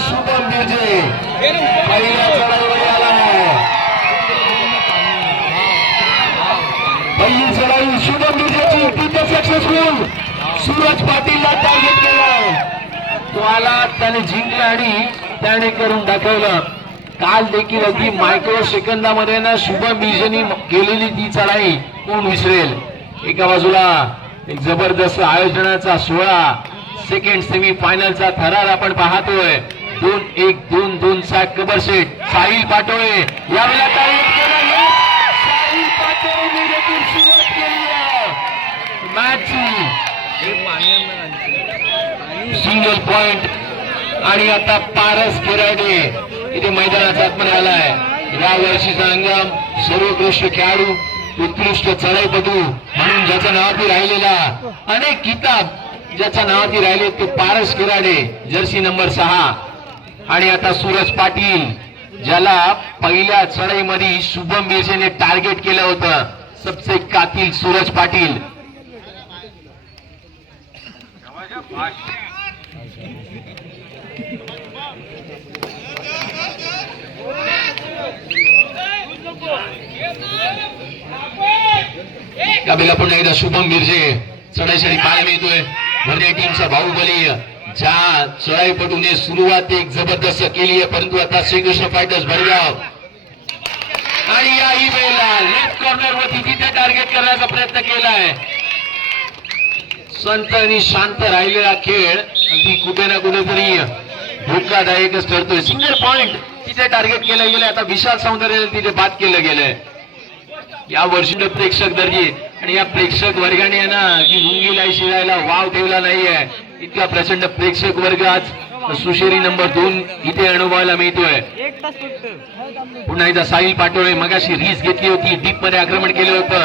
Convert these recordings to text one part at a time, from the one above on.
शुभम बिर्जे पहिल्या चढाईवर आला आहे. पहिली चढाई शुभम बिर्जेची तिथे सक्सेसफुल. सूरज पाटीलला टार्गेट केलं. तो आला, त्याने जिंकलं आणि त्याने करून दाखवलं. काल देखील अगदी मायक्रो सेकंदामध्ये ना शुभम बिर्जेनी केलेली ती चढाई कोण विसरेल. एका बाजूला एक जबरदस्त आयोजनाचा सोहळा, सेकंड सेमी फायनलचा थरार आपण पाहतोय. 2-1 2-2 चा कबर सेट. साहिल पाटोळे यावेळेला टार्गेट केलं. साहिल पाटोळेने देखील सुरुवात केली आहे मॅचची. सिंगल पॉइंट आणि आता पारस खेराडे इथे मैदानात आतमध्ये आलाय. या वर्षीचा अंगम सर्वोत्कृष्ट खेळाडू, उत्कृष्ट चढाईपटू म्हणून ज्याच्या नावाती राहिलेला, अनेक किताब ज्याच्या नावाती राहिले तो पारस खेराडे, जर्सी नंबर 6. आणि आता सूरज पाटील, ज्याला पहिल्या चढाईमध्ये शुभम बिर्जेने टार्गेट केलं होतं. सबसे कातिल सूरज पाटील. काबीला पुन्हा एकदा शुभम बिर्जे चढाईसाठी पाहायला मिळतोय. भरणे टीमचा बाहुबली, ज्या चढाईपटूने सुरुवात एक जबरदस्त केली आहे, परंतु आता श्रीकृष्ण फायटर्स भडगाव आणि याही वेळेला लेफ्ट कॉर्नर वरती तिथे टार्गेट करण्याचा प्रयत्न केलाय. संत आणि शांत राहिलेला खेळ अगदी कुठे ना कुठेतरी धोकादायकच ठरतोय. सिंगल पॉइंट तिथे टार्गेट केलं गेलं. आता विशाल सौंदर्य तिथे बाद केलं गेलंय. या वर्षी प्रेक्षक दर्जे आणि या प्रेक्षक वर्गाने ना की मुंगीला शिरायला वाव ठेवला नाहीये. इतका प्रचंड प्रेक्षक वर्ग आज सुशेरी नंबर 2 इथे अनुभवायला मिळतोय. पुन्हा एकदा साहिल पाटोळे मगाशी रीस घेतली होती, डीप मध्ये आक्रमण केलं होतं.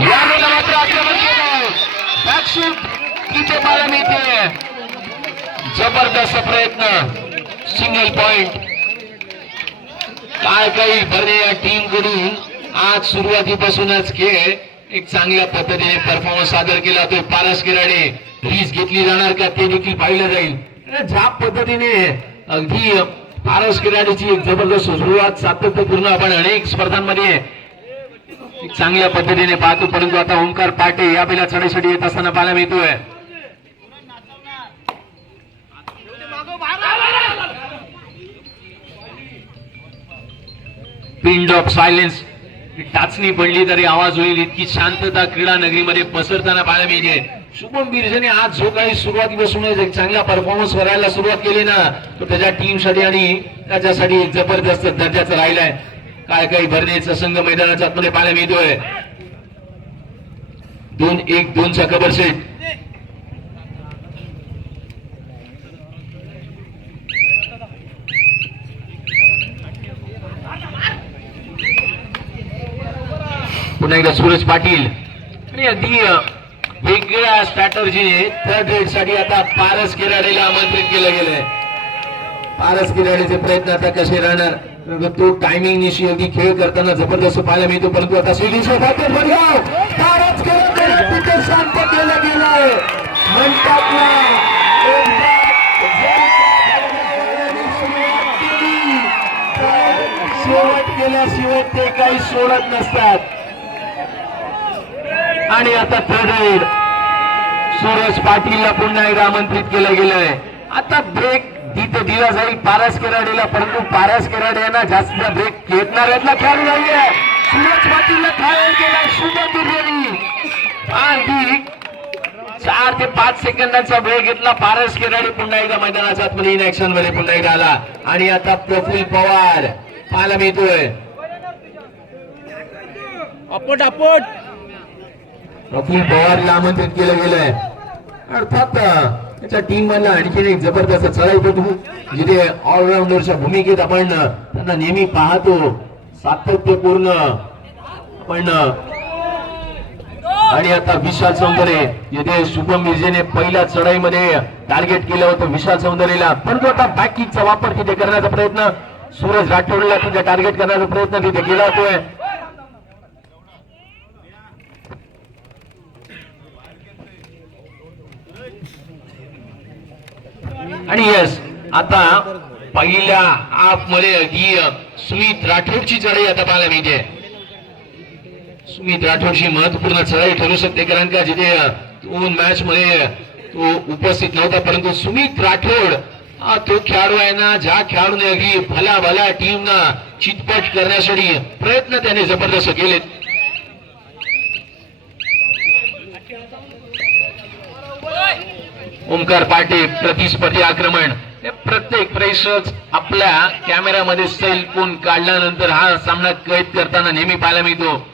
यावेळेला मात्र आक्रमण केलं. बॅकशूट तिथे पाहायला मिळते. जबरदस्त प्रयत्न. Single point. काय काही भरणे या टीम कडून आज सुरुवातीपासूनच खेळ एक चांगल्या पद्धतीने परफॉर्मन्स सादर केला. तो पारस खेराडे रीस घेतली जाणार का ते देखील पाहिलं जाईल. ज्या पद्धतीने अगदी पारस खेराडेची एक जबरदस्त सुरुवात सातत्यपूर्ण आपण अनेक स्पर्धांमध्ये चांगल्या पद्धतीने पाहतो, परंतु आता ओंकार पाटे या पहिल्या चढाईसाठी येत असताना पाहायला मिळतोय. पिंड ऑफ सायलेन्स. टाचणी पडली तरी आवाज होईल इतकी शांतता क्रीडा नगरीमध्ये पसरताना पाहायला मिळते. शुभम बिर्जेने आज जो काही सुरुवातीपासूनच एक चांगला परफॉर्मन्स करायला सुरुवात केली ना, तो त्याच्या टीमसाठी आणि त्याच्यासाठी एक जबरदस्त दर्जाचा राहिलाय. काय काही भरण्याचा संघ मैदानाच्या आतमध्ये पाहायला मिळतोय. 2-1 2 चा कबर सेट. पुन्हा एकदा सूरज पाटील आणि अगदी वेगळ्या स्ट्रॅटर्जीने थर्ड रेड साठी आता पारस खेराडेला आमंत्रित केलं गेलंय. पारस खेराडेचे प्रयत्न आता कसे राहणार, तो टायमिंग निशी अगदी खेळ करताना जबरदस्त पाहायला मिळतो, परंतु आता श्रीकृष्ण फायटर्स भडगाव पारस खेराडेला तिथे शांत केलं गेलंय. म्हणतात ना शेवट केल्याशिवाय ते काही सोडत नसतात. आणि आता थर्ड रेड सूरज पाटीलला पुन्हा एकदा आमंत्रित केलं गेलंय. आता ब्रेक तिथे दिला जाईल पारस खेराडेला, परंतु पारस खेराडे यांना जास्त ब्रेक घेतणाऱ्यातला खेळाडू नाहीये. सूरज पाटीलला घायल केला शुभम बिर्जेनी. आणि 4 ते 5 सेकंदाचा ब्रेक घेतला. पारस खेराडे पुन्हा एकदा मैदानाच्या आतमध्ये इन ऍक्शन मध्ये पुन्हा एकदा आला. आणि आता प्रफुल्ल पवार पाहायला मिळतोय. प्रफुल्ल पवारला आमंत्रित केलं गेलंय. अर्थात त्याच्या टीम मधला आणखीन एक जबरदस्त चढाईपटू जिथे ऑलराऊंडरच्या भूमिकेत आपण त्यांना नेहमी पाहतो, सातत्यपूर्ण आपण. आणि आता विशाल सौंदर्य जिथे शुभम मिर्जेने पहिल्या चढाईमध्ये टार्गेट केलं होतं विशाल सौंदर्यला, परंतु आता बॅक किकचा वापर तिथे करण्याचा प्रयत्न, सूरज राठोडला तिथे टार्गेट करण्याचा प्रयत्न तिथे केला होतोय. आणि यस, आता पहिल्या हाफ मध्ये ही सुमित राठोडची चढाई आता पाहायला मिळते. सुमित राठोडची महत्वपूर्ण चढाई ठरू शकते, कारण का जिथे 2 मॅच मध्ये तो उपस्थित नव्हता, परंतु सुमित राठोड हा तो खेळाडू आहे ना, ज्या खेळाडूने अगदी भला भला टीमना चितपट करण्यासाठी प्रयत्न त्याने जबरदस्त केलेत. ओमकार पाटे प्रतिस्पर्धी आक्रमण. प्रत्येक प्रेक्षक आपल्या कॅमेऱ्यामध्ये सेल फोन काढल्यानंतर हा सामना कैद करताना नेहमी पाहायला मिळतो.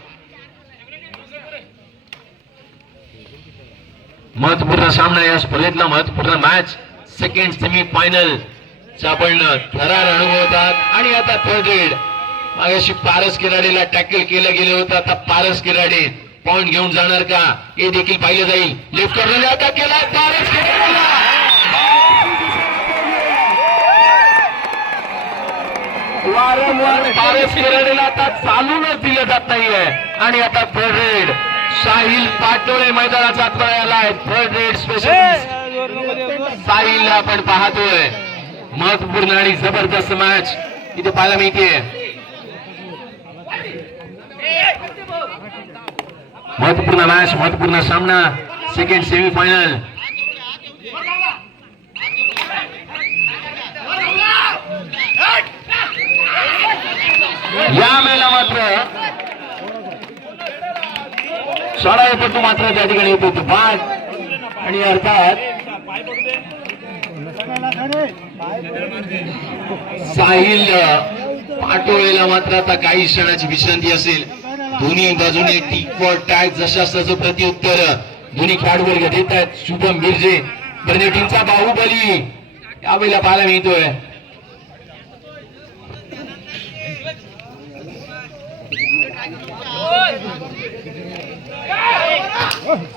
महत्वपूर्ण सामना, या स्पर्धेतला महत्वपूर्ण मॅच, सेकंड सेमी फायनल चा आपण थरार अनुभवतात. आणि आता थर्ड रेड, मागाशी पारस किराडेला टॅकल केलं गेलं होतं, आता पारस किराडे पॉइंट घेऊन जाणार का हे देखील पाहिलं जाईल. लेफ्ट कॉर्नरला अटॅक केला पारस किराडेला, वारंवार पारस किराडेला आता चालूनच दिलं जात नाहीये. आणि आता थर्ड रेड, साहिल पाटोळे मैदानाचा आतमध्ये आलाय. थर्ड रेड स्पेशलिस्ट साहिलला आपण पाहतोय. महत्वपूर्ण आणि जबरदस्त मॅच इथे पाहायला मिळते. महत्वपूर्ण मॅच, महत्वपूर्ण सामना, सेकंड सेमी फायनल. या वेळेला मात्र चढाईपटू मात्र त्या ठिकाणी येतो तुफान. आणि अर्थात साहिल पाटोळेला मात्र आता काही क्षणाची विश्रांती असेल. दोन्ही बाजूने टिक फॉर टॅग जशाच तसं प्रत्युत्तर दोन्ही खेळाडूवर देत आहेत. शुभम मिर्जे बर्ने टीमचा बाहुबली यावेळेला पाहायला मिळतोय.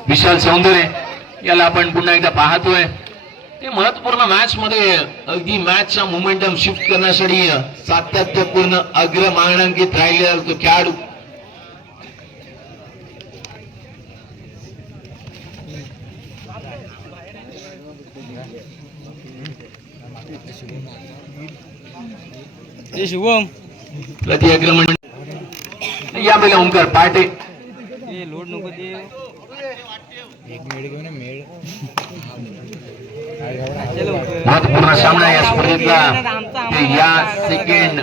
विशाल सौंदर्य याला आपण पुन्हा एकदा पाहतोय. ते महत्वपूर्ण मॅच मध्ये अगदी मॅचचा मोमेंटम शिफ्ट करण्यासाठी सातत्यपूर्ण अग्र मानांकित राहिलेला तो खेळाडू. शुभम प्रति अग्रमण यावेळेला ओंकार पाटे. लोड नको ते एक मेड घेऊन मेड. महत्वपूर्ण सामना या स्पर्धेतला, या सेकंड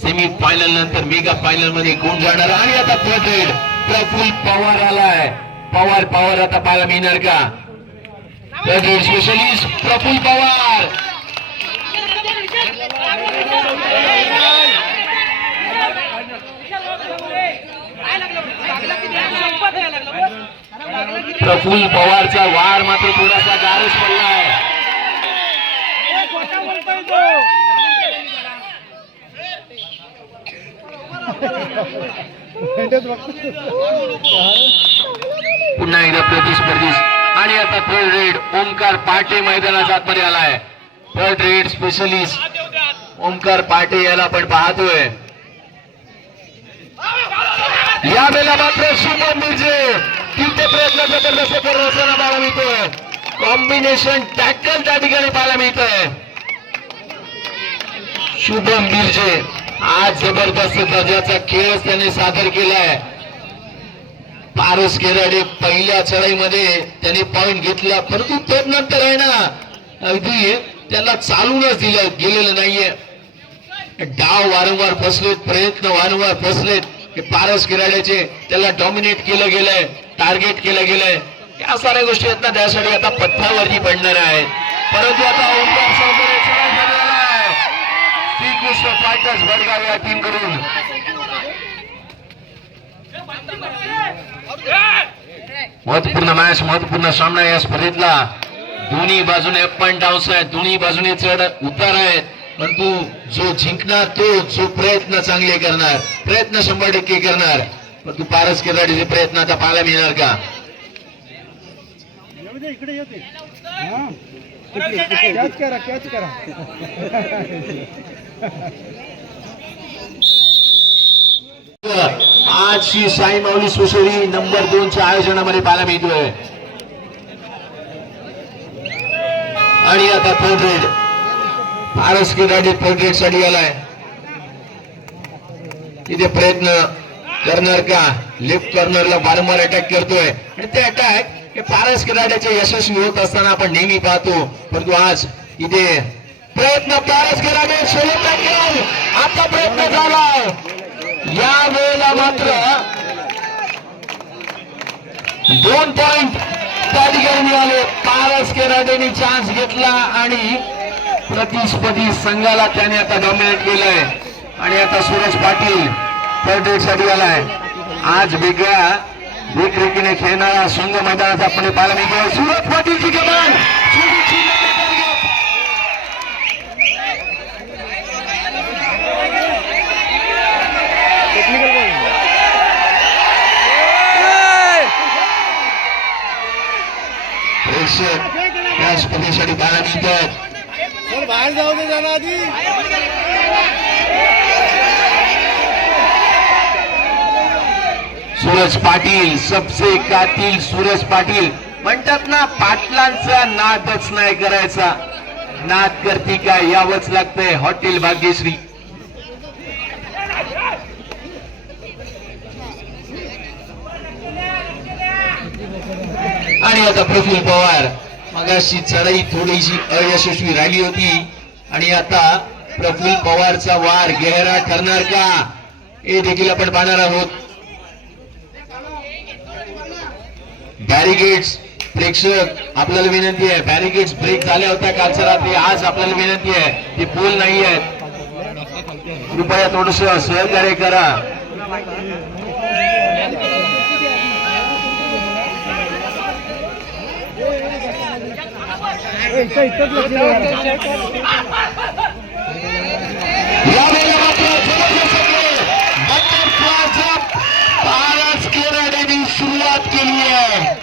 सेमी फायनल नंतर मेगा फायनल मध्ये कोण जाणार. आणि आता थर्ड रेड, प्रफुल्ल पवार आलाय. पवार आता पाहायला मिळणार का. Third raid specialist Praful Pawar. Praful पवारचा वार मात्र थोडासा गारच पडलाय. पुन्हा एकदा प्रतिस्पर्धी. आणि आता थर्ड रेड, ओमकार पाटे मैदानाच्या आतमध्ये आलाय. थर्ड रेड स्पेशलिस्ट ओमकार पाटे याला आपण पाहतोय. या वेळेला मात्र शुभम मिर्जे तिथे प्रयत्न जबरदस्त करत असताना पाहायला मिळतोय. कॉम्बिनेशन टॅकल त्या ठिकाणी पाहायला मिळतोय. शुभम मिर्जे आज जबरदस्त दर्जाचा खेळ त्याने सादर केलाय. पारस केराडे पहिल्या चढाईमध्ये त्याने पॉइंट घेतला, परंतु त्यानंतर आहे ना अगदी त्याला चालूनच दिलं गेलेलं नाहीये. डाव वारंवार फसलेत, प्रयत्न वारंवार फसलेत. पारस किराड्याचे त्याला डॉमिनेट केलं गेलंय, टार्गेट केलं गेलंय. या साऱ्या गोष्टी आहेत ना, त्यासाठी आता पथ्यावरती पडणार आहेत. परंतु आता ओंकार सौंदर्य झालेला आहे. श्रीकृष्ण फायटर्स भडगाव या टीम कडून महत्वपूर्ण मॅच, महत्वपूर्ण सामना या स्पर्धेतला. दोन्ही बाजूने अप अँड डाऊन्स आहेत, दोन्ही बाजूने चढ उतार आहेत, परंतु जो जिंकणार तो जो प्रयत्न चांगले करणार, प्रयत्न 100% करणार, परंतु पारस केराडीचे प्रयत्न आता पाहायला मिळणार का? कॅच करा आजची साई माऊली सोशरी नंबर 2च्या आयोजनामध्ये पाहायला मिळतोय. आणि आता third raid Paras Keradi third raid साठी आलाय. इथे प्रयत्न करणार का? लेफ्ट कॉर्नरला वारंवार अटॅक करतोय आणि ते अटॅक हे पारस केराड्याचे यशस्वी होत असताना आपण नेहमी पाहतो, परंतु आज इथे प्रयत्न पारस केराडे आता प्रयत्न झाला. या वेळेला मात्र 2 पॉइंट त्या ठिकाणी मिळाले. पारस केराडेने चान्स घेतला आणि प्रतिस्पर्धी संघाला त्याने आता डॉमिनेट केलंय. आणि आता सूरज पाटील थर्ड रेड साठी आलाय. आज वेगळ्या देखरेखीने खेळणारा संघ मैदानात आपण पाहायला मिळतोय. सूरज पाटीलची कमान या स्पर्धेसाठी पाहायला मिळतात. बाहेर जाऊ दे जाणार आधी. सूरज पाटील सबसे कातील सूरज पाटील म्हणतात ना, पाटलांचा नादच नाही करायचा. नाद करती काय यावंच लागतंय. हॉटेल भाग्यश्री आणि आता प्रफुल्ल पवार. मगाशी चढाई थोडीशी अयशस्वी राहिली होती आणि आता प्रफुल्ल पवारचा वार गहरा ठरणार का हे देखील आपण पाहणार आहोत. बॅरिकेड्स प्रेक्षक आपल्याला विनंती आहे, बॅरिकेड्स ब्रेक झाल्या होत्या कालच्या रात्री, आज आपल्याला विनंती आहे ते पोल नाही आहेत, कृपया थोडस सहकार्य करा. यावेळेला मात्र पारस केराडेने सुरुवात केली आहे.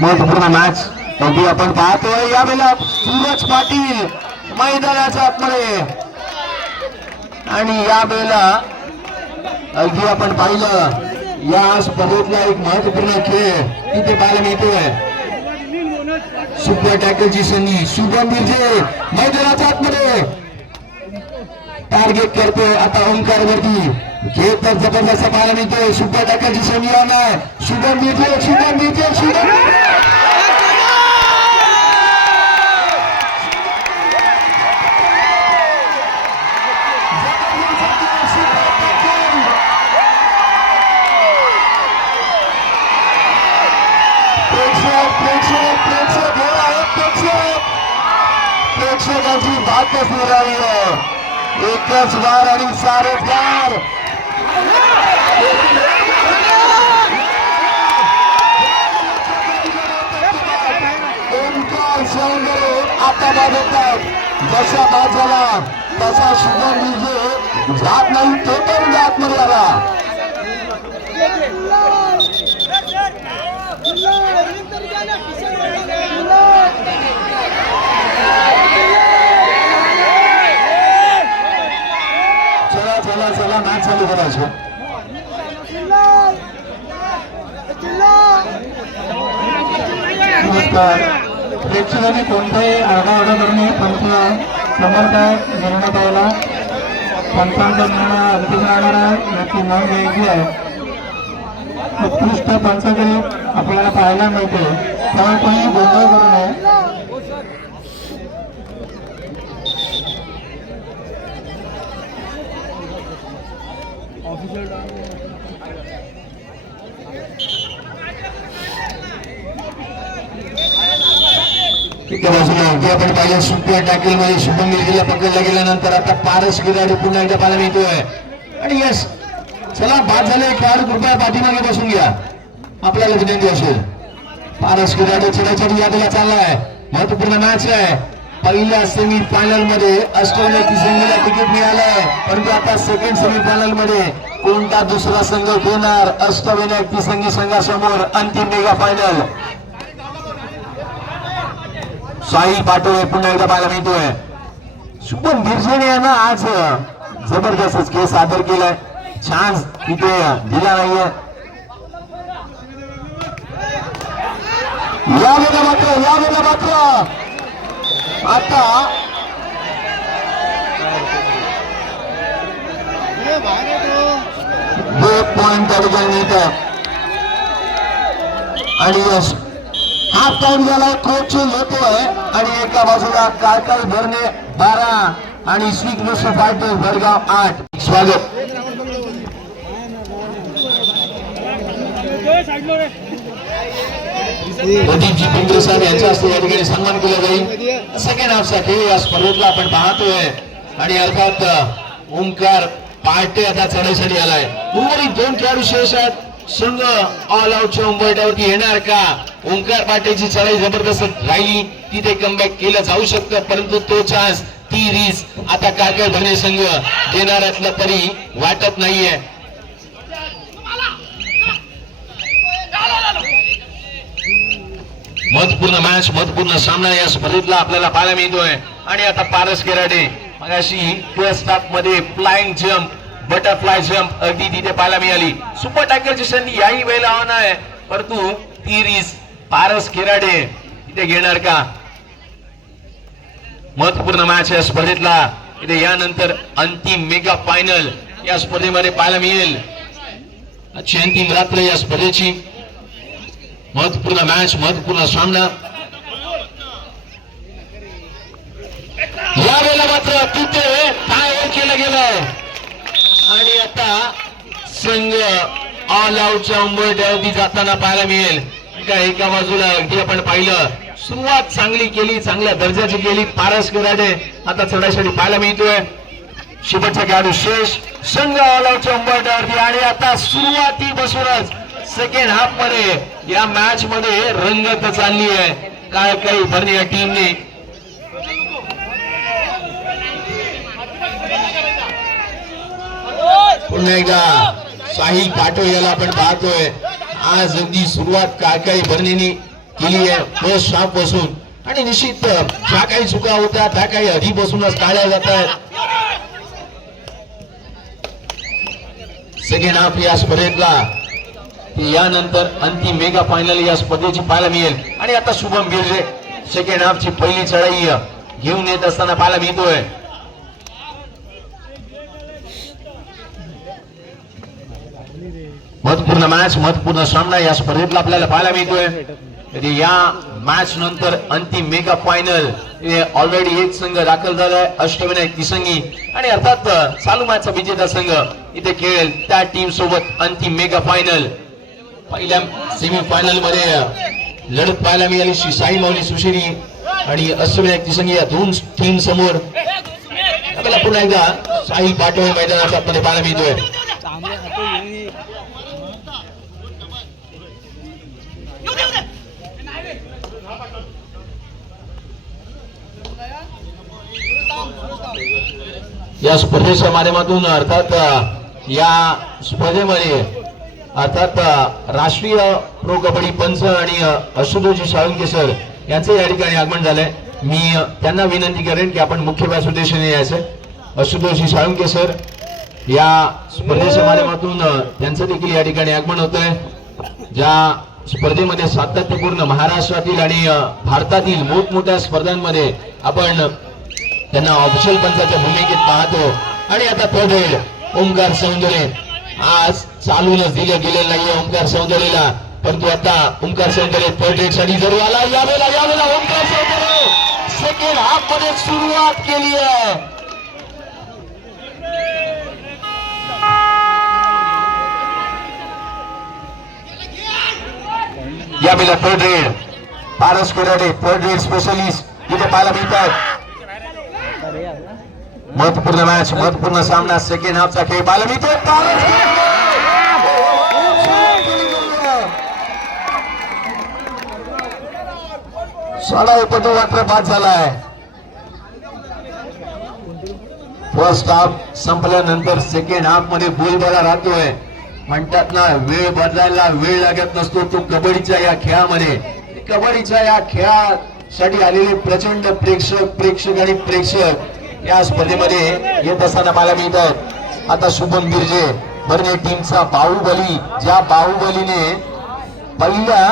महत्वपूर्ण मॅच अगदी आपण पाहतोय. यावेळेला सूरज पाटील मैदानाच्या आतमध्ये आणि यावेळेला अगदी आपण पाहिलं या स्पर्धेतला एक महत्वपूर्ण खेळ तिथे पाहायला मिळतोय. सुपर टॅकलची संधी शुभम मिर्जे मैदानाच्या आतमध्ये टार्गेट करतोय. आता ओंकार वरती खेळ तर जबरदस्त पाहायला मिळतोय. सुपर टॅकलची संधी आहे. शुभम मिर्जे शुभम मिर्जे शुभम प्रेक्षकांची बातच निघाली आहे. एकच वार आणि सारे चार. ओंकार सौंदर्य आता बाजवतात. जसा बाद झाला तसा शुभम मिर्जे जात नाही, तो पण आतमध्ये आला. चला मॅच चालू करायचो. नमस्कार प्रेक्षकांनी कोणताही आरडाओरडा करू नये. पंच समर्थक निर्णय द्यायला पंचांचा निर्णय अंतिम राहणार आहे याची नोंद घ्यायची आहे. उत्कृष्ट पंचगिरी आपल्याला पाहायला मिळते, त्यामुळे कोणी गोंधळ करू नये. ऑफिशियल एका बाजूला आपण पाहिलं सुपर टॅकल मध्ये शुभम गिलला पकडला गेल्यानंतर आता पारस गिराडे पुन्हा एकदा पाहायला मिळतोय. आणि यस चला बाद झाले. खेळाडू कृपया पाठीमागे बसून घ्या, आपल्याला विनंती असेल. पारस गिराडे चढाचढी यादीला चाललाय. महत्वपूर्ण मॅच आहे. पहिल्या सेमी फायनल मध्ये ऑस्ट्रेलिया संघाला तिकीट मिळालंय, परंतु आता सेकंड सेमी फायनल मध्ये कोणता दुसरा संघ घेणार अष्टविनायक संघी संघासमोर अंतिम मेगा फायनल. साहिल पाटोळे पुन्हा एकदा पाहायला मिळतोय. शुभम गिरजेने यांना आज जबरदस्त खेळ सादर केलाय. चान्स तिथे दिला नाहीये. यावेळेला मात्र आता पॉइंट त्या ठिकाणी मिळतात. आणि हाफ टाइम झाला. कोच येतोय आणि एका बाजूला कारकाई भरणे 12 आणि श्रीकृष्ण फायटर भरगाव 8. स्वागत. प्रदीपजी पिंपरे साहेब यांच्या हस्ते या ठिकाणी सन्मान केला जाईल. सेकंड हाफ साठी या स्पर्धेतला आपण पाहतोय. आणि अर्थात ओंकार पार्टे आता चढाईसाठी आलाय. उर्वरित 2 खेळाडू शेष आहेत. संघ ऑल आउटच्या उंबरठ्यावरती येणार का? ओंकार पाटेची चढाई जबरदस्त राहिली, तिथे कमबॅक केलं जाऊ शकतं, परंतु तो चान्स ती रिस्क आता कारकर भरणे संघ देणार असलं तरी वाटत नाहीये. महत्वपूर्ण मॅच, महत्वपूर्ण सामना या स्पर्धेतला आपल्याला पाहायला मिळतोय. आणि आता पारस गिराडे मगाशी फर्स्ट हाफ मध्ये फ्लाइंग जम्प, बटरफ्लाय जम्प अगदी तिथे पाहायला मिळाली. सुपर टॅकलची संधी याही वेळेला होणार आहे, परंतु ती रिस्क पारस गिराडे तिथे घेणार का? महत्वपूर्ण मॅच या स्पर्धेतला. इथे यानंतर अंतिम मेगा फायनल या स्पर्धेमध्ये पाहायला मिळेल. आजची अंतिम रात्र या स्पर्धेची. महत्वपूर्ण मॅच, महत्वपूर्ण सामना. यावेळेला मात्र तिथे टायर केलं गेलंय. आणि आता संघ ऑल आउटच्या उंबरठ्यावरती जाताना पाहायला मिळेल. एका बाजूला अगदी आपण पाहिलं सुरुवात चांगली केली, चांगल्या दर्जाची केली पारस गिराडे. आता चढाईसाठी पाहायला मिळतोय. शेवटचा खेळाडू शेष संघ ऑल आउटच्या उंबरठ्यावरती. आणि आता सुरुवातीपासूनच सेकंड हाफ मध्ये या मॅच मध्ये रंगत चालली आहे. काय काही भरणे या टीमने. पुन्हा एकदा साहिल पाटोळे याला आपण पाहतोय. आज अगदी सुरुवात काय भरणीने केली आहे फर्स्ट हाफ पासून. आणि निश्चित ज्या काही चुका होत्या त्या काही आधीपासूनच टाळल्या जात आहेत. सेकंड हाफ या स्पर्धेतला यानंतर अंतिम मेगा फायनल या स्पर्धेची पाहायला मिळेल. आणि आता शुभम गिरजे सेकंड हाफची पहिली चढाई घेऊन येत असताना पाहायला मिळतोय. महत्वपूर्ण मॅच, महत्वपूर्ण सामना या स्पर्धेतला आपल्याला पाहायला मिळतोय. या मॅच नंतर अंतिम मेगा फायनल ऑलरेडी एक संघ दाखल झालाय अष्टविनायक तिसंगी. आणि अर्थात चालू मॅचचा विजेता संघ इथे खेळेल त्या टीम सोबत अंतिम मेगा फायनल. पहिल्या सेमी फायनल मध्ये लढत पाहायला मिळाली श्री साई माऊली सुशिरी आणि अष्टविनायक तिसंगी या 2 टीम समोर. आपल्याला पुन्हा एकदा साई पाटोळे मैदानात आपल्याला पाहायला मिळतोय. या स्पर्धेच्या माध्यमातून अर्थात या स्पर्धेमध्ये अर्थात राष्ट्रीय प्रो कबड्डी पंच आणि आशुतोषजी साळुंके सर यांचे या ठिकाणी आगमन झालंय. मी त्यांना विनंती करेन की आपण मुख्य व्यास उद्देशाने यायचं. आशुतोषजी साळुंके सर या स्पर्धेच्या माध्यमातून त्यांचं देखील या ठिकाणी आगमन होतंय. ज्या स्पर्धेमध्ये सातत्यपूर्ण महाराष्ट्रातील आणि भारतातील मोठमोठ्या स्पर्धांमध्ये आपण त्यांना ऑफिशियल पंचाच्या भूमिकेत पाहतो. आणि आता थर्ड ओंकार सौंदर्य आज चालूनच दिलं गेलेलं नाहीये ओंकार सौंदर्यला, परंतु आता ओंकार सौंदर्य थर्ड रेड साठी जरूर आला. यावेळेला ओंकार सौंदर्य सेकंड हाफ मध्ये सुरुवात केली आहे. यावेळेला third raid Paras Girade third raid specialist तिथे पाहायला मिळतात. महत्वपूर्ण मॅच, महत्वपूर्ण सामना, सेकंड हाफचा खेळ पाहायला मिळतोय. सोळापटू मात्र बाद झालाय. फर्स्ट हाफ संपल्यानंतर सेकंड हाफ मध्ये बोलबाला राहतोय. म्हणतात ना, वेळ बदलायला वेळ लागत नसतो तो कबड्डीच्या या खेळामध्ये. कबड्डीच्या या खेळासाठी आलेले प्रचंड प्रेक्षक आणि प्रेक्षक या स्पर्धेमध्ये येत असताना पाहायला मिळतात. आता शुभम बिर्जे बर्ने टीमचा बाहुबली, ज्या बाहुबलीने पहिल्या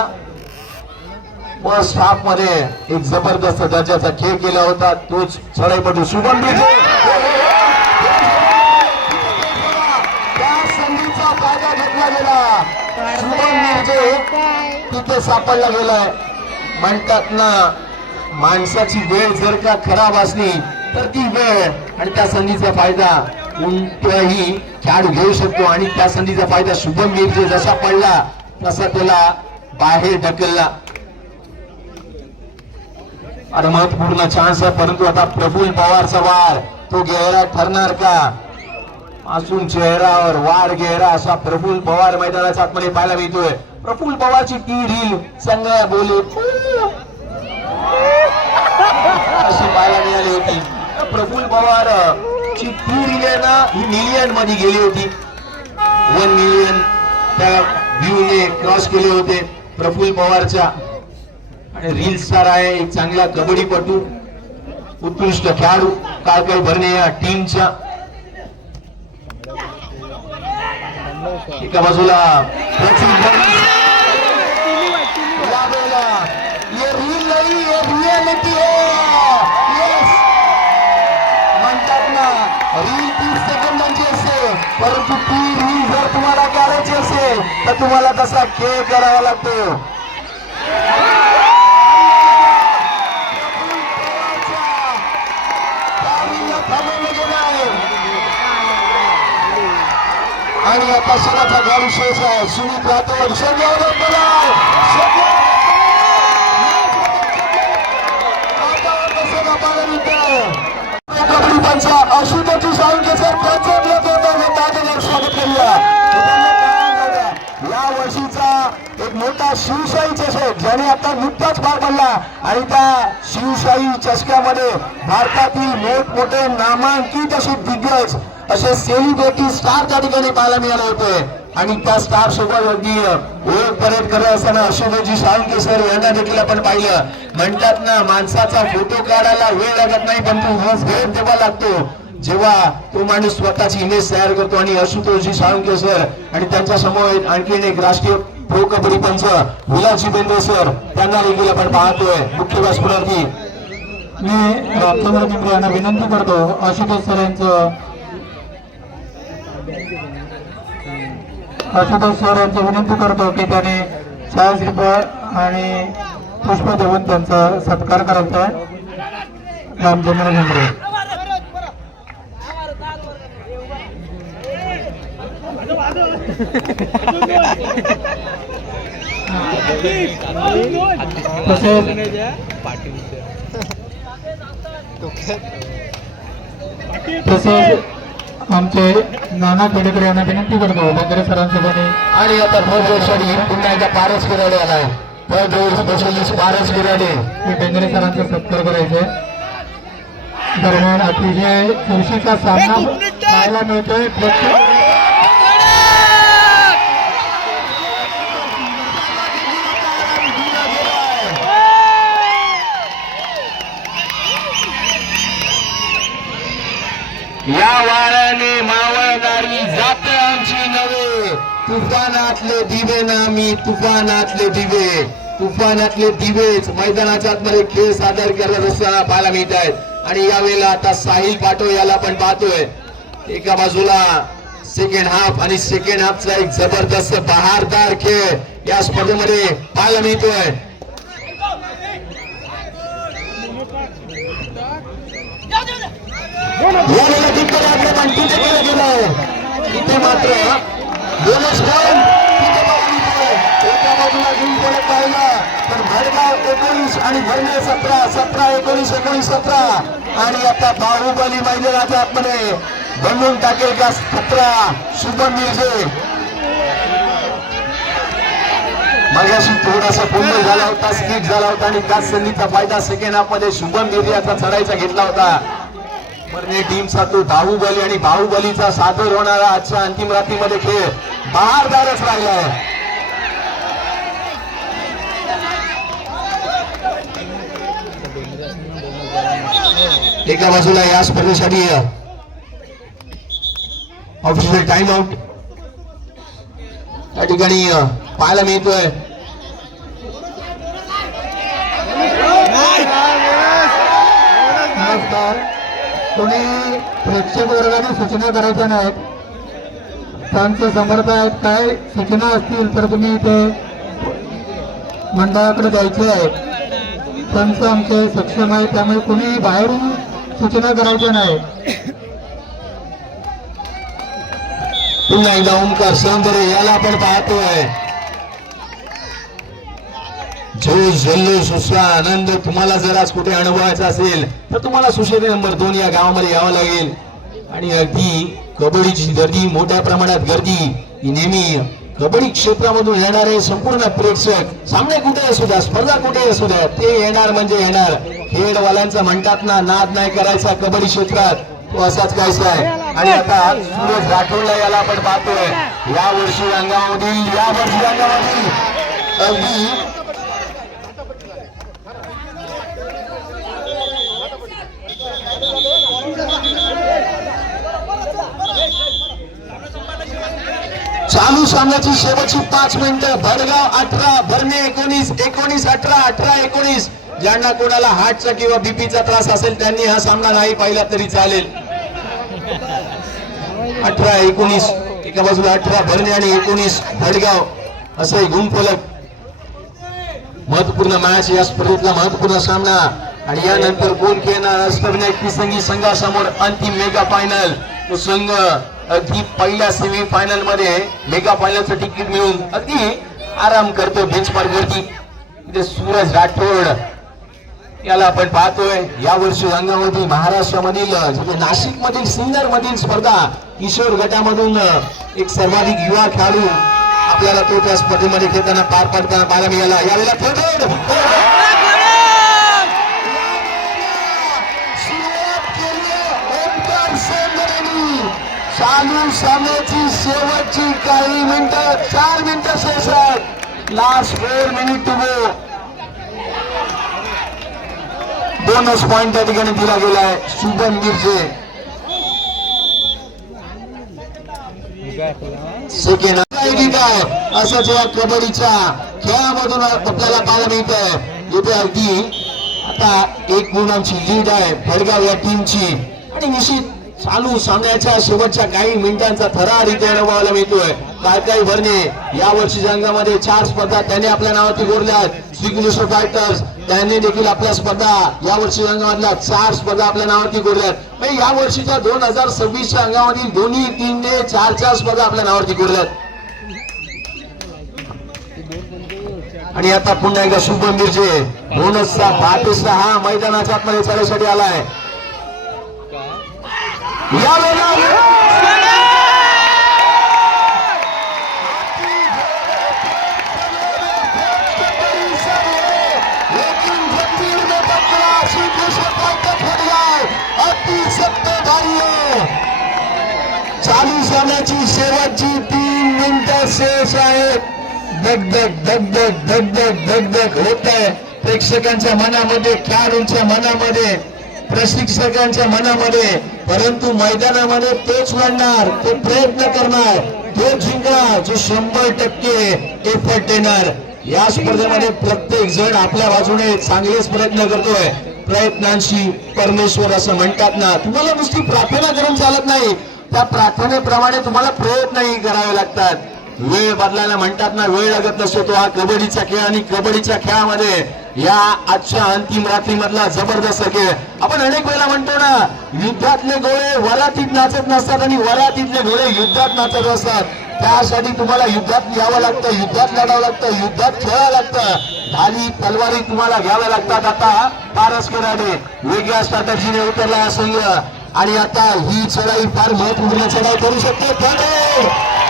फर्स्ट हाफ मध्ये एक जबरदस्त दर्जाचा खेळ केला होता, तोच चढाईपटू शुभम बिर्जे. त्या संधीचा फायदा घेतला गेला. शुभम बिर्जे तिथे सापडला गेलाय. म्हणतात ना, माणसाची वेळ जर का खराब असली तर ती वेळ आणि त्या संधीचा फायदा कोणताही खेळाडू घेऊ शकतो. आणि त्या संधीचा फायदा शुभम बिर्जे जसा पडला तसा त्याला बाहेर ढकलला. आता महत्वपूर्ण चान्स आहे, परंतु आता प्रफुल्ल पवारचा वार तो गहरा ठरणार का? असून चेहऱ्यावर वार गहरा असा प्रफुल्ल पवार मैदानाच्या आतमध्ये पाहायला मिळतोय. प्रफुल्ल पवारची ती रील चांगल्या बोले अशी पाहायला मिळाली होती. प्रफुल्ल पवार ची ती रील आहे ना, ही मिलियन मध्ये गेली होती. 1 मिलियन त्या व्ह्यूने क्रॉस केले होते प्रफुल्ल पवारच्या. आणि रील स्टार आहे, एक चांगला कबड्डीपटू, उत्कृष्ट खेळाडू काळकाई भरणे या टीमच्या. एका बाजूला ये रील नाही, ये रियालिटी म्हणतात ना, रील 30 सेकंदांची असते, परंतु ती रील जर तुम्हाला करायची असेल तर तुम्हाला तसा खेळ करावा लागतो. आणि आता सगळ्याचा गाडी शेष आहे. सुमित राठोड अशुतोषी साळुंकेसर स्वागत करूया. या वर्षीचा एक मोठा शिवशाही चषक ज्याने आता नुकताच पार पडला आणि त्या शिवशाही चषकामध्ये भारतातील मोठमोठे नामांकित असे दिग्गज असे सेलिब्रिटी स्टार त्या ठिकाणी पाहायला मिळाले होते. आणि त्या स्टार सोबत अगदी ओळख परेड करत असताना अशोकजी साळुंके सर यांना देखील आपण पाहिलं. म्हणतात ना, माणसाचा फोटो काढायला वेळ लागत नाही, पण तो वेळ तेव्हा लागतो जेव्हा तो माणूस स्वतःची इमेज तयार करतो. आणि आशुतोषजी साळुंके सर आणि त्यांच्या समोर आणखीन एक राष्ट्रीय प्रो कबड्डी पंच विलासजी बेंद्रे सर, त्यांना देखील आपण पाहतोय. मुख्य व्यासपीठावरती मी रामचंद्र पिंपळे यांना विनंती करतो, आशुतोष सर यांचं विनंती करतो की त्याने छायाचित्र आणि पुष्प देऊन त्यांचा सत्कार करायचा आहे. रामचंद्र पिंपळे. तसेच आमचे नाना खेडेकर यांना विनंती करतो बेंद्रे सरांसोबत. आणि आता भरजोशाने पुन्हा एकदा पारस गिराडे आलाय. भरजोश स्पेशलिस्ट पारस गिराडे बेंद्रे सरांचा सत्कार करायचे. दरम्यान अतिशय खुर्शीचा सामना पाहायला मिळतोय. या वाऱ्याने मावळणारी जात आमची नवे, तुफानातले दिवे नामी, तुफानातले दिवे. तुफानातले दिवेच मैदानाच्या आतमध्ये खेळ सादर करत असताना पाहायला मिळत आहेत. आणि यावेळेला आता साहिल पाटो याला पण पाहतोय. एका बाजूला सेकंड हाफ आणि सेकंड हाफचा एक जबरदस्त बहारदार खेळ या स्पर्धेमध्ये पाहायला मिळतोय. इथे मात्र बोनस पॉईंट एका बाजूला घेऊन पडत पाहिला तर भडगाव 19 आणि भरणे 17, 17, 19, 19, 17 आणि आता बाहुबली मैदानाच्या आतमध्ये बनवून टाकेल का 17 शुभम मिर्झे. मागाशी थोडासा गोंधळ झाला होता, स्किट झाला होता आणि त्याच संधीचा फायदा सेकंड हाफ मध्ये शुभम मिर्झे आता चढायचा घेतला होता. बर्ने टीमचा तो बाहुबली आणि बाहुबलीचा सादर होणारा आजच्या अंतिम रात्रीमध्ये खेळ बहारदारच राहिलाय. एका बाजूला या स्पर्धेसाठी ऑफिशियल टाइम आउट त्या ठिकाणी पाहायला मिळतोय. नमस्कार. कोणी प्रेक्षक वर्गाने सूचना करायच्या नाहीत. त्यांचे समर्थ आहेत. काय सूचना असतील तर तुम्ही इथे मंडळाकडे द्यायचे आहेत. त्यांचं आमचे सक्षम आहे, त्यामुळे कोणी बाहेरून सूचना करायच्या नाही. पुन्हा एकदा ओंकार सौंदर्य याला आपण पाहतोय. जो जल्लोष उत्साह आनंद तुम्हाला जर आज कुठे अनुभवायचा असेल तर तुम्हाला सुशेरी नंबर 2 या गावामध्ये यावं लागेल. आणि अगदी कबड्डीची गर्दी, मोठ्या प्रमाणात गर्दी ही नेहमी कबड्डी क्षेत्रामधून येणारे संपूर्ण प्रेक्षक सामने कुठे असू द्या, स्पर्धा कुठे असू द्या, ते येणार म्हणजे येणार. खेळवाल्यांचा म्हणतात ना, नाद नाही करायचा कबड्डी क्षेत्रात, तो असाच कायसा आहे. आणि आता सूरज राठोडला याला आपण पाहतोय. या वर्षी रंगामधील अगदी चालू सामन्याची शेवटची 5 मिनिटं. भडगाव 18, भरणे 19, 19, 18, 18, 19. ज्यांना कोणाला हार्टचा किंवा बीपीचा त्रास असेल त्यांनी हा सामना नाही पाहिला तरी चालेल. 18, 19 एका बाजूला 18 भरणे आणि 19 भडगाव असं गुणफलक. महत्वपूर्ण मॅच, या स्पर्धेतला महत्वपूर्ण सामना. आणि यानंतर कोण खेळणार अष्टविनायक तिसंगी संघासमोर अंतिम मेगा फायनल. तो संघ अगदी पहिल्या सेमी फायनल मध्ये मेगा फायनलचं तिकीट मिळून अगदी आराम करतो बेंच मार्क वरती. इथे सूरज राठोड याला आपण पाहतोय. या वर्षी रंगामध्ये महाराष्ट्रामधील नाशिक मधील सिन्नर मधील स्पर्धा किशोर गटामधून एक सर्वाधिक युवा खेळाडू आपल्याला तो त्या स्पर्धेमध्ये खेळताना पार पाडताना पाहायला मिळाला. यावेळेला चालू सामन्याची शेवटची काही मिनिटं, 4 मिनिटं शेष आहेत. Last 4 minute to go. Bonus point त्या ठिकाणी दिला गेलाय शुभम मिर्झे. सेकंड असं जेव्हा कबड्डीच्या खेळामधून आपल्याला पाहायला मिळत आहे. इथे अगदी आता 1 गुणांची लीड आहे भडगाव या टीमची. आणि निश्चित चालू सामन्याच्या शेवटच्या काही मिनिटांचा थरार इथे अनुभवायला मिळतोय. काय भरणे या वर्षीच्या अंगामध्ये 4 स्पर्धा त्याने आपल्या नावाची कोरल्यात. श्रीकृष्ण फायटर्स त्यांनी देखील आपल्या स्पर्धा या वर्षी अंगामधल्या 4 स्पर्धा आपल्या नावावरती कोरल्यात. या वर्षीच्या 2026च्या अंगामधील दोन्ही टीमने 4 स्पर्धा आपल्या नावावरती कोरल्यात. आणि आता पुन्हा एकदा शुभम मिर्झे बोनसचा 32 हा मैदानाच्या आतमध्ये चालण्यासाठी आलाय. चालू सामन्याची शेवटची 3 मिनिटं शेष आहेत. धगधग धगधग धगधग धगधग होत आहे प्रेक्षकांच्या मनामध्ये, खेळाडूंच्या मनामध्ये, प्रशिक्षकांच्या मनामध्ये. परंतु मैदानामध्ये तोच लढणार, तो प्रयत्न करणार, तो जिंकणार जो 100% एफर्ट देणार. या स्पर्धेमध्ये प्रत्येक जण आपल्या बाजूने चांगलेच प्रयत्न करतोय. प्रयत्नांशी परमेश्वर असं म्हणतात ना. तुम्हाला नुसती प्रार्थना करून चालत नाही, त्या प्रार्थनेप्रमाणे तुम्हाला प्रयत्नही करावे लागतात. वेळ बदलायला म्हणतात ना, वेळ लागत नसतो. तो हा कबड्डीचा खेळ आणि कबड्डीच्या खेळामध्ये या आजच्या अंतिम रात्रीमधला जबरदस्त खेळ. आपण अनेक वेळेला म्हणतो ना, युद्धातले गोळे वरातीत नाचत नसतात आणि वरातीतले गोळे युद्धात नाचत असतात. त्यासाठी तुम्हाला युद्धात यावं लागतं, युद्धात लढावं लागतं, युद्धात खेळावं लागतं. ढाली तलवारी तुम्हाला घ्याव्या लागतात. आता पारस कराडे वेगळ्या स्ट्रॅटर्जीने उतरला हा संघ आणि आता ही चढाई फार महत्वपूर्ण चढाई करू शकते. पण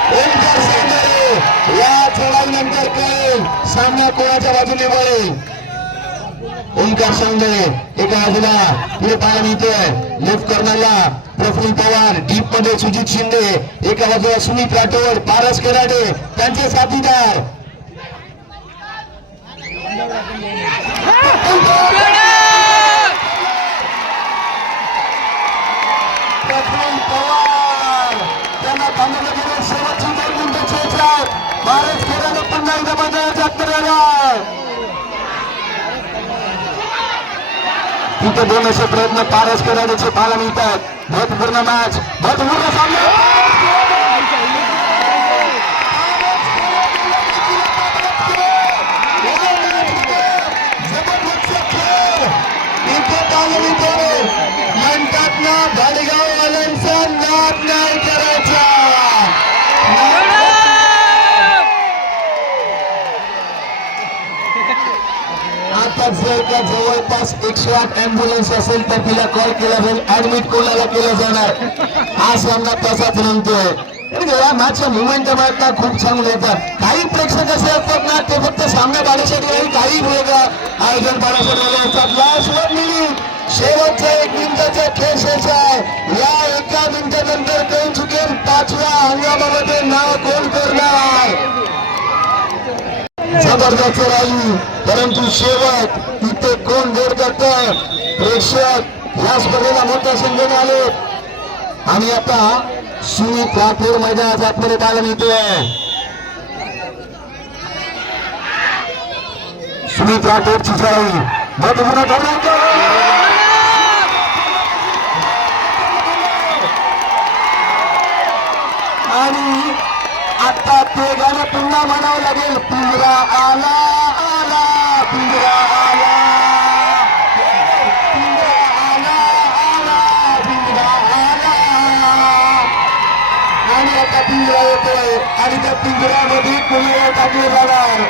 ओंकार सौंदर्य या चढाईनंतर कळेल सामना कोणाच्या बाजूने वळेल. ओंकार सौंदर्य एका बाजूला पुढे पाहायला मिळतोय लेफ्ट कॉर्नरला प्रफुल्ल पवार, डीप मध्ये सुजित शिंदे, एका बाजूला सुमित राठोड, पारस कराडे त्यांचे साथीदार. प्रफुल्ल पवार त्यांना थांबवलं गेलं. शेवटची 2 मिनिटं खेळतात. पारस कराडे पुन्हा एकदा मैदानाच्या आत. तिथे 2 असे प्रयत्न पारस कराडेचे पाहायला मिळतात. महत्वपूर्ण मॅच, महत्वपूर्ण सामना. म्हणतात ना भाडगाव वाल्यांचा नाद नाही करायचा. आता जर का जवळपास 108 अँब्युलन्स असेल तर तिला कॉल केला जाईल, ऍडमिट कोणाला केलं जाणार. हा सामना तसाच रंगतोय. या मॅचच्या मुवमेंटच्या ना खूप छान येतात. काही प्रेक्षक असे असतात ना ते फक्त सामना पाहण्यासाठी आणि काही वेगळं आयोजन पाहण्यासाठी आले असतात. लास्ट 1 मिनिट, शेवटचा 1 मिनिटाचा खेळ शेष आहे. या 1 मिनिटानंतर कोण चुकेल 5व्या हंगामामध्ये नाव कोण करणार. जबरदस्त राहील परंतु शेवट इथे कोण गोड करतं. प्रेक्षक या स्पर्धेला मोठ्या संख्येने आले आणि आता सुमित राठोड मैदानात आतमध्ये पाहायला मिळतोय. सुमित राठोडची चढाई महत्वपूर्ण क्रमांक आणि आता ते गाणं पुन्हा म्हणावं लागेल. पिंजरा आला आला, पिंजरा आला, पिंजरा आला आला, पिंजरा आला. आणि आता पिंजरा येतोय आणि त्या पिंजऱ्यामध्ये कोणी टाकले जाणार.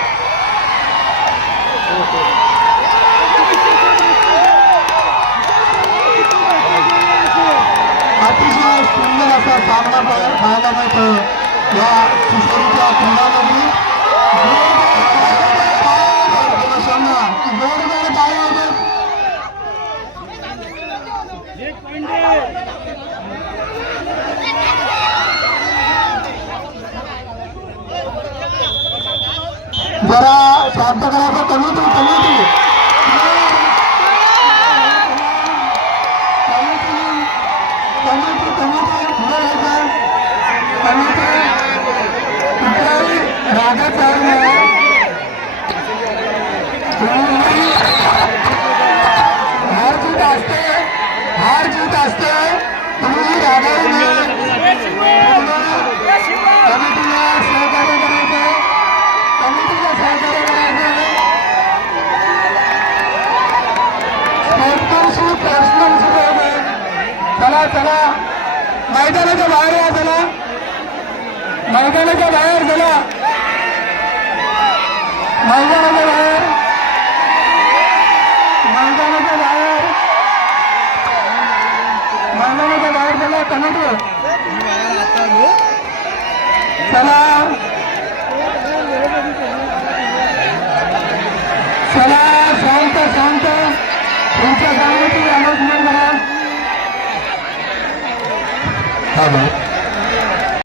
अतिशय सुंदर असा सामना पाहायला मिळतो या कुस्तीच्या क्रीडामध्ये. जरा शांत करायचं कमी तू रागाचा हार जीत असते तुम्ही रागाने कमिटीला सहकार्य करायचं, कमिटीला सहकार्य करायचं. स्पोर्ट्समॅनशिप पर्सनलशिप आहे. चला चला मैदानाच्या बाहेर या. चला मैदानाच्या बाहेर, चला मैदानाच्या बाहेर, मैदानाच्या बाहेर, मैदानाच्या बाहेर चला. कमिटी चला चला, शांत शांत. तुमच्या सांगण्याची अनाउन्समेंट करा.